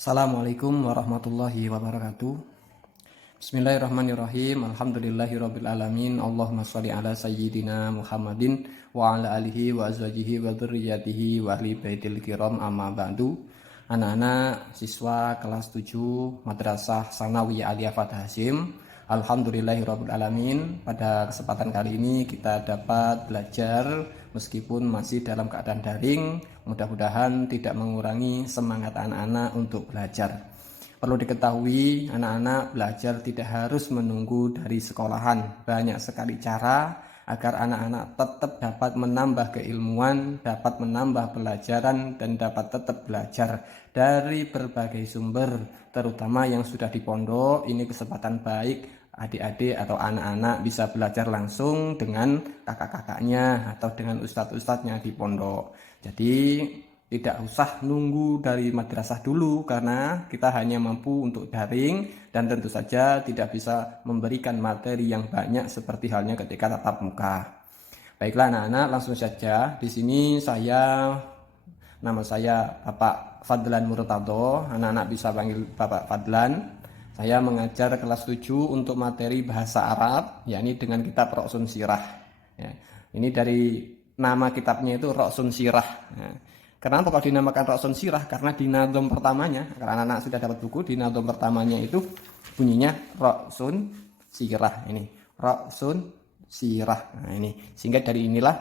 Assalamualaikum warahmatullahi wabarakatuh. Bismillahirrahmanirrahim. Alhamdulillahirabbil alamin. Allahumma shalli ala sayyidina Muhammadin wa ala alihi wa azwajihi wa dzurriyyatihi wa ahli baitil kiram amma ba'du. Anak-anak siswa kelas 7 Madrasah Sanawiyah Aliyah Fatah Hasyim. Alhamdulillahirabbil alamin. Pada kesempatan kali ini kita dapat belajar meskipun masih dalam keadaan daring. Mudah-mudahan tidak mengurangi semangat anak-anak untuk belajar. Perlu diketahui, anak-anak belajar tidak harus menunggu dari sekolahan. Banyak sekali cara agar anak-anak tetap dapat menambah keilmuan, dapat menambah pelajaran, dan dapat tetap belajar dari berbagai sumber, terutama yang sudah di pondok. Ini kesempatan baik adik-adik atau anak-anak bisa belajar langsung dengan kakak-kakaknya atau dengan ustadz-ustadznya di pondok. Jadi tidak usah nunggu dari madrasah dulu karena kita hanya mampu untuk daring dan tentu saja tidak bisa memberikan materi yang banyak seperti halnya ketika tatap muka. Baiklah anak-anak, langsung saja. Di sini nama saya Bapak Fadlan Murtado. Anak-anak bisa panggil Bapak Fadlan. Saya mengajar kelas 7 untuk materi bahasa Arab, yakni dengan kitab Roksun Sirah. Ya, ini dari nama kitabnya itu Roksun Sirah. Ya. Kenapa kalau dinamakan Roksun Sirah? Karena di nadom pertamanya, karena anak-anak sudah dapat buku, di nadom pertamanya itu bunyinya Roksun Sirah. Ini Roksun Sirah. Nah, ini sehingga dari inilah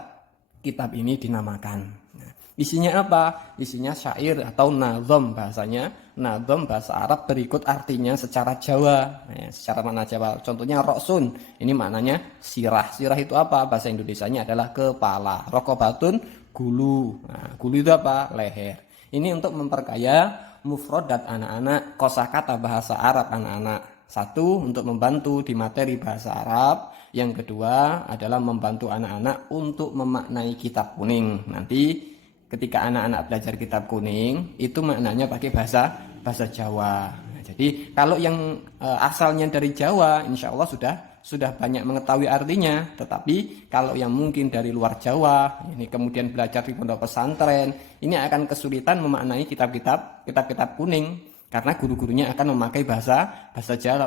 kitab ini dinamakan. Nah, isinya apa? Isinya syair atau nazom bahasanya. Nazom bahasa Arab berikut artinya secara Jawa. Nah, secara makna Jawa. Contohnya Roksun. Ini maknanya sirah. Sirah itu apa? Bahasa Indonesianya adalah kepala. Rokobatun gulu. Nah, gulu itu apa? Leher. Ini untuk memperkaya mufrodat anak-anak, kosakata bahasa Arab anak-anak. Satu, untuk membantu di materi bahasa Arab. Yang kedua adalah membantu anak-anak untuk memaknai kitab kuning. Nanti ketika anak-anak belajar kitab kuning, itu maknanya pakai bahasa Jawa. Nah, jadi kalau yang asalnya dari Jawa, insya Allah sudah banyak mengetahui artinya. Tetapi kalau yang mungkin dari luar Jawa, ini kemudian belajar di pondok pesantren, ini akan kesulitan memaknai kitab-kitab kuning karena guru-gurunya akan memakai bahasa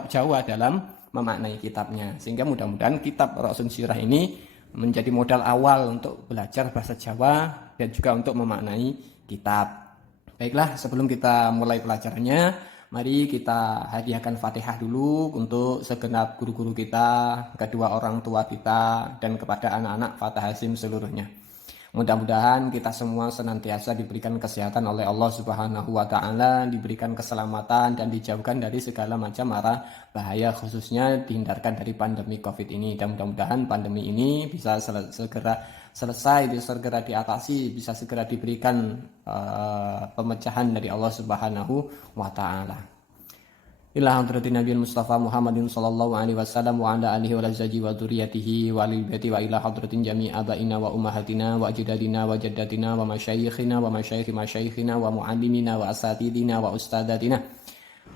Jawa dalam memaknai kitabnya. Sehingga mudah-mudahan kitab Roksun Sirah ini menjadi modal awal untuk belajar bahasa Jawa dan juga untuk memaknai kitab. Baiklah, sebelum kita mulai pelajarannya, mari kita hadiahkan Fatihah dulu untuk segenap guru-guru kita, kedua orang tua kita, dan kepada anak-anak Fatah Hasyim seluruhnya. Mudah-mudahan kita semua senantiasa diberikan kesehatan oleh Allah Subhanahu wa Ta'ala, diberikan keselamatan dan dijauhkan dari segala macam mara bahaya, khususnya dihindarkan dari pandemi Covid ini. Dan mudah-mudahan pandemi ini bisa segera selesai, bisa segera diatasi, bisa segera diberikan pemecahan dari Allah Subhanahu wa Ta'ala. Ila hadratin Nabiyyil Mustafa Muhammadin sallallahu alaihi wasallam wa ala alihi wa azwajihi wa dzurriyyatihi wa lil baiti wa ila hadratin jami'i abaina wa ummahatina wa ajdadina wa jaddatina wa masyayikhina wa masyayikhi masyayikhina wa muallimina wa asatidina wa ustadatina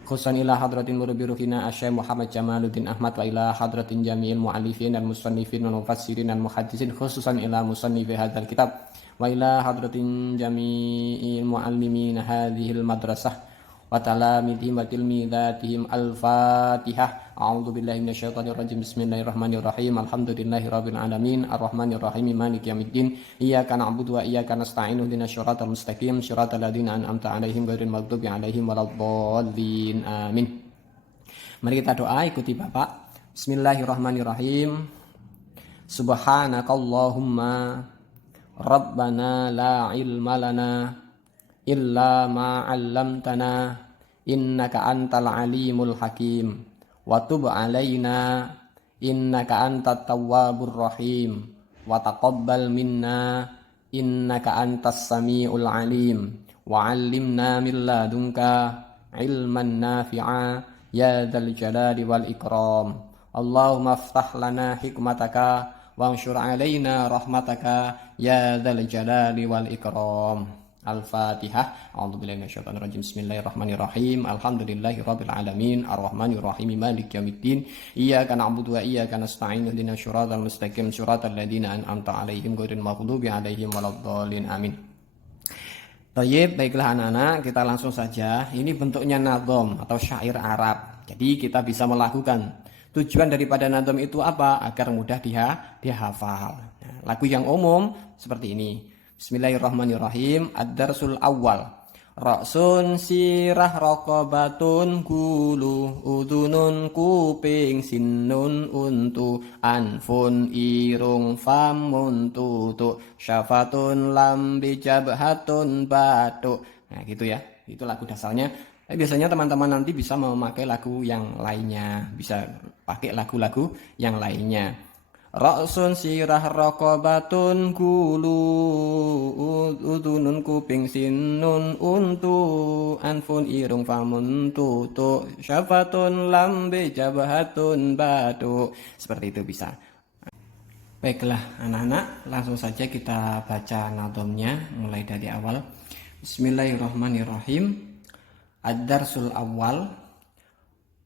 khususan ila hadratin murabbi ruhina Asy-Syaikh Muhammad Jamaluddin Ahmad wa ila hadratin jami'il muallifin dan musannifin wal mufassirin dan muhaddisin khususan ila musannifi hadzal kitab wa ila hadratin jami'il muallimin hadhil madrasah wa talamidhim wa tilmidatihim. Al-Fatihah. A'udzu billahi minasyaitonir rajim. Bismillahirrahmanirrahim. Alhamdulillahirabbil alamin arrahmanir rahim maliki yaumiddin. Iyyaka na'budu wa iyyaka nasta'in ihdinas siratal mustaqim siratal ladzina an'amta 'alaihim ghairil maghdubi 'alaihim waladdallin. Amin. Mari kita doa ikuti Bapak. Bismillahirrahmanirrahim. Subhanakallahumma rabbana la ilma lana illa ma 'allamtana innaka antal alimul hakim wa tub 'alaina innaka antat tawwabur rahim wa taqabbal minna innaka antas samiul alim wa 'allimna min ladunka ilman nafi'a ya dzal jalali wal ikram. Allahumma iftah lana hikmataka wa anshur 'alaina rahmataka ya dzal jalali wal ikram. Al-Fatihah. A'udzubillahi minasyaitonir rajim. Bismillahirrahmanirrahim. Alhamdulillahirabbil alamin arrahmanir rahim maliki yaumiddin. Iyyaka na'budu wa iyyaka nasta'in ihdinas siratal mustaqim siratal ladzina an'amta 'alaihim ghairil maghdubi 'alaihim waladdallin. Amin. Baik, baiklah anak-anak, kita langsung saja. Ini bentuknya nadom atau syair Arab. Jadi kita bisa melakukan. Tujuan daripada nadom itu apa? Agar mudah dihafal. Nah, lagu yang umum seperti ini. Bismillahirrahmanirrahim. Ad-darsul awal. Ra'sun sirah rokobatun gulu udunun kuping sinnun untu anfun irung famun tutu syafatun lambi jabhatun batu. Nah gitu ya, itu lagu dasarnya. Biasanya teman-teman nanti bisa memakai lagu yang lainnya, bisa pakai lagu-lagu yang lainnya. Ra'sun sirah rokobatun gulu udunun kuping sinun untu anfun irung famun tutu syafatun lambe jabahatun batu. Seperti itu bisa. Baiklah anak-anak, langsung saja kita baca nadomnya mulai dari awal. Bismillahirrahmanirrahim. Ad-darsul awal.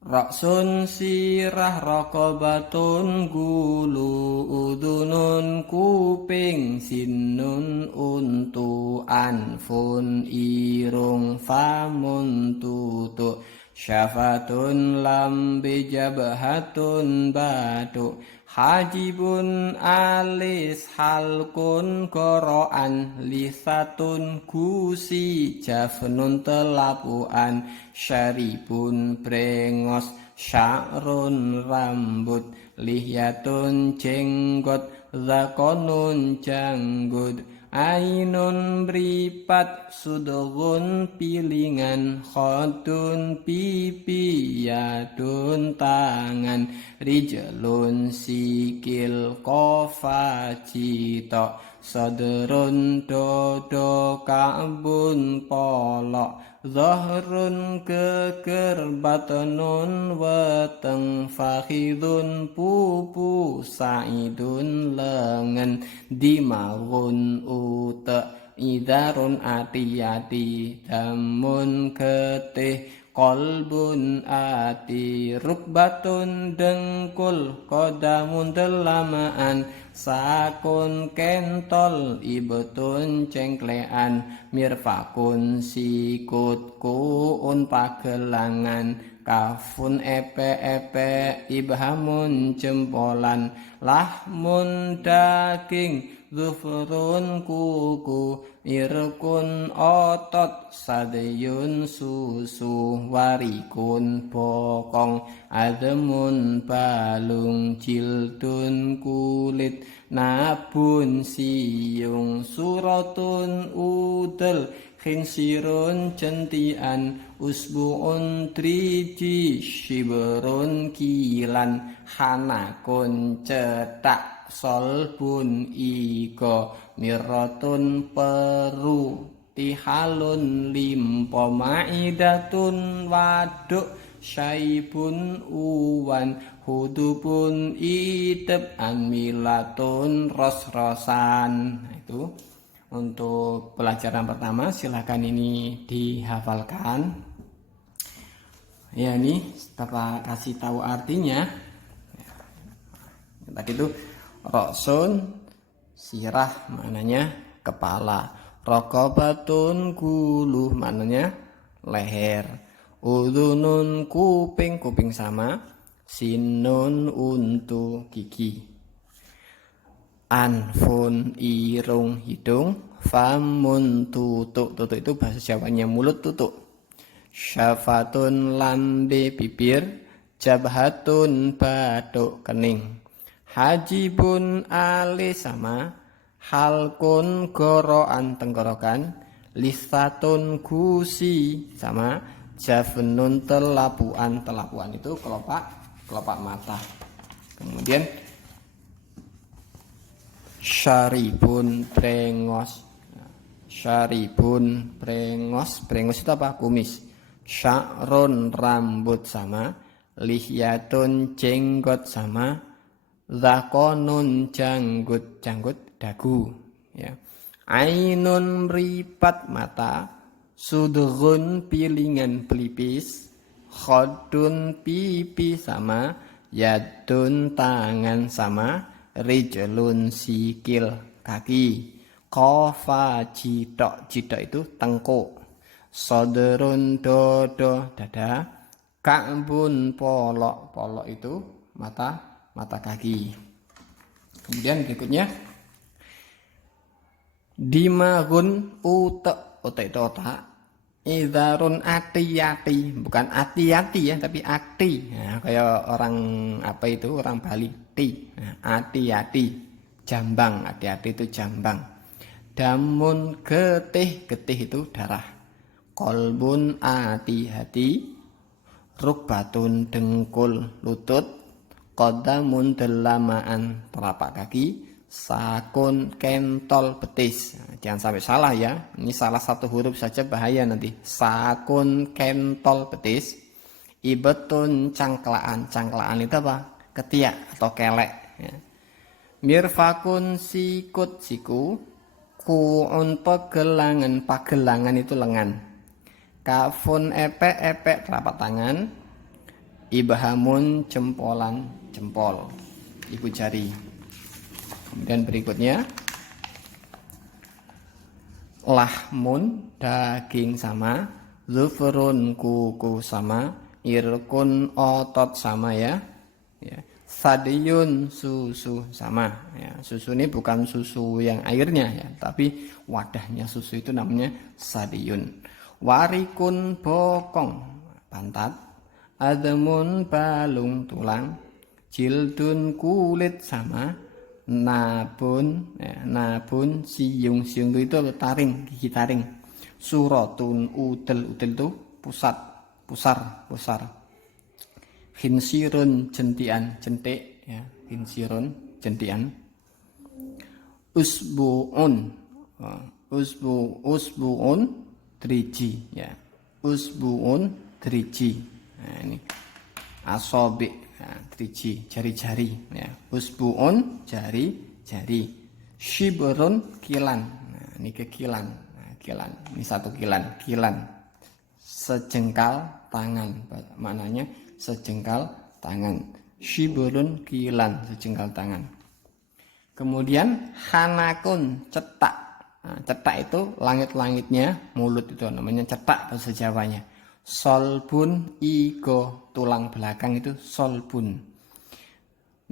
Ra'sun sirah rokobatun gulu udunun kuping sinnun untu anfun irung famun tutu syafatun lambi jabhatun batu hajibun alis halkun koroan lisatun kusi jafnun telapuan syaribun brengos sya'run rambut lihyatun jenggot zakonun janggut ainun beripat sudgun pilingan khotun pipi yadun tangan rijlun sikil kofa cito sadrun dodo ka'bun polok zahrun keker batnun weteng fakhidun pupu saidun lengan dimagun ute idarun ati-ati damun ketih kolbun ati rukbatun dengkul kodamun delamaan sakun kentol ibetun cengklean mirfakun sikut kuun pagelangan kafun epe-epe ibhamun jempolan lahmun daging zufrun kuku irkun otot sadayun susu warikun bokong ademun balung jildun kulit nabun siung suratun udel khinsirun centian usbuun triji shiberun kilan hanakun cetak solbun iko mirotun peru tihalun limpo maidatun waduk syaibun uwan hudupun idep anmilatun ros-rosan. Nah, itu untuk pelajaran pertama, silahkan ini dihafalkan. Ya, ini setelah kasih tahu artinya. Tadi itu roksun sirah maknanya kepala, rokobatun guluh maknanya leher, udunun kuping, kuping sama, sinun untu gigi, anfun irung hidung, famun tutuk, tutuk itu bahasa Jawanya mulut tutuk, syafatun lambe bibir, jabhatun batuk kening, hajibun alis sama, halkun goroan tenggorokan, lisatun gusi sama, jafnun telapuan, telapuan itu kelopak mata. Kemudian syaribun brengos, syaribun brengos, brengos itu apa? Kumis. Sya'run rambut sama, lihyatun jenggot sama, zakonun janggut, janggut dagu ya. Ainun meripat mata, sudghun pilingan pelipis, khodun pipi sama, yadun tangan sama, rijlun sikil kaki, Qafa jidok, jidok itu tengkuk. Sodrun dodo, dada. Ka'bun polok, polok itu mata kaki. Kemudian berikutnya dimagun utek, utek itu otak. Idharun ati-ati, bukan ati-ati ya, tapi ati. Nah, kayak orang apa itu, orang Bali, ti. Nah, ati-ati, jambang, ati-ati itu jambang. Damun getih, getih itu darah. Kolbun ati-hati, rukbatun dengkul lutut, kodamun delamaan telapak kaki, sakun kentol betis. Nah, jangan sampai salah ya, ini salah satu huruf saja bahaya nanti. Sakun kentol betis. Ibetun cangklaan, cangklaan itu apa? Ketiak atau kelek ya. Mirfakun sikut, siku. Kuun pagelangan, pagelangan itu lengan. Kafun epek, epek telapak tangan. Ibhamun jempolan, jempol, ibu jari. Kemudian berikutnya lahmun daging sama, zufrun kuku sama, irkun otot sama ya. Sadiyun susu sama ya. Susu ini bukan susu yang airnya ya, tapi wadahnya susu itu namanya sadiyun. Warikun bokong, pantat. Admun balung tulang. Jildun kulit sama. Nabun ya, nabun siung, siung itu taring, gigi taring. Suratun udel, udel itu pusat, pusar. Hinsirun jentian, jentik ya, hinsirun jentian. Usbuun, usbuun driji ya, usbuun driji. Nah, ini asobik ya, driji, jari-jari ya. Usbuun jari-jari. Shibrun kilan. Nah, ini kekilan. Nah, kilan. Ini satu kilan, kilan. Sejengkal tangan. Maknanya sejengkal tangan. Shibrun kilan, sejengkal tangan. Kemudian hanakun cetak. Nah, cetak itu langit-langitnya mulut itu namanya cetak bahasa Jawanya. Solbun igo tulang belakang itu solbun.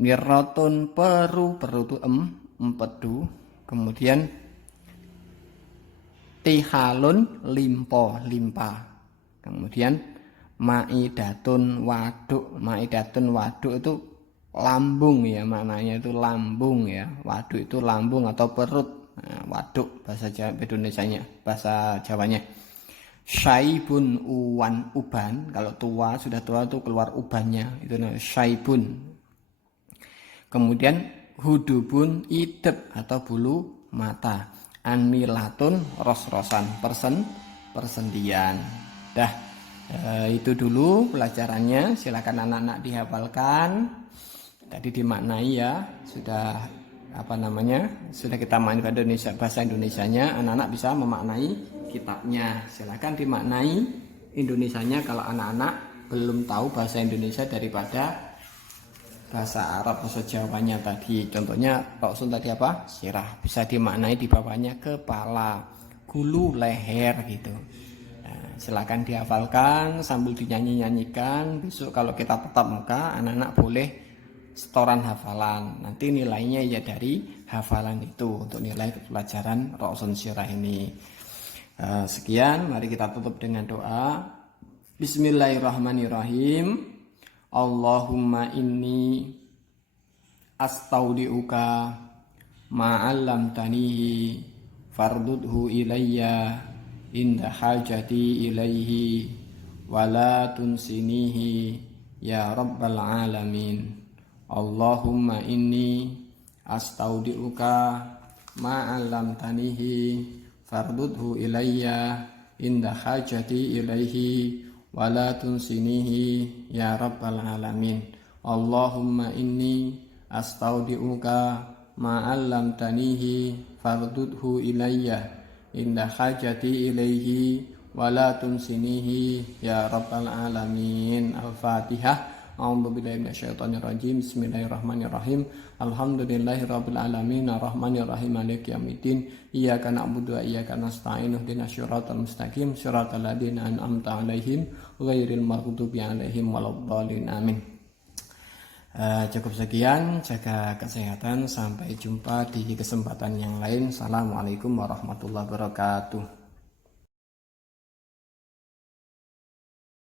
Mirrotun peru, peru itu empedu. Kemudian tihalun limpo, limpa. Kemudian maidatun waduk, maidatun waduk itu lambung ya, maknanya itu lambung ya. Waduk itu lambung atau perut. Nah, waduk bahasa Indonesianya, bahasa Jawanya. Syaibun uwan, uban. Kalau tua, sudah tua itu keluar ubannya, itu namanya syaibun. Kemudian hudubun idep atau bulu mata. Anmilatun ros-rosan, persendian. Dah, itu dulu pelajarannya. Silakan anak-anak dihafalkan. Tadi dimaknai ya, sudah sudah kita mainkan bahasa Indonesianya. Anak-anak bisa memaknai kitabnya. Silakan dimaknai Indonesianya kalau anak-anak belum tahu bahasa Indonesia daripada bahasa Arab, bahasa Jawanya tadi. Contohnya Rasul tadi apa? Sirah. Bisa dimaknai di bawahnya kepala, gulu, leher gitu. Nah, silakan dihafalkan sambil dinyanyi-nyanyikan. Besok kalau kita tetap muka, anak-anak boleh setoran hafalan. Nanti nilainya ya dari hafalan itu untuk nilai pelajaran Rasul Sirah ini. Sekian, mari kita tutup dengan doa. Bismillahirrahmanirrahim. Allahumma inni astaudiuka ma'allamtanihi fardudhu ilayya inda hajati ilaihi wala tunsinihi ya rabbal alamin. Allahumma inni astaudiuka ma'allamtanihi fardudhu ilayya inda hajati ilaihi wala tunsinihi ya rabbal alamin. Allahumma inni astaudiuka ma'allamtanihi fardudhu ilayya inda hajati ilaihi wala tunsinihi ya rabbal alamin. Al-Fatihah. A'udzubillahi minasyaitonirrajim. Bismillahirrahmanirrahim. Alhamdulillahirabbil alamin arrahmanirrahim maliki yaumiddin. Iyyaka na'budu wa iyyaka nasta'in ihdinas siratal mustaqim siratal ladzina an'amta 'alaihim ghairil maghdubi 'alaihim waladdallin. Amin. Cukup sekian, jaga kesehatan, sampai jumpa di kesempatan yang lain. Assalamualaikum warahmatullahi wabarakatuh.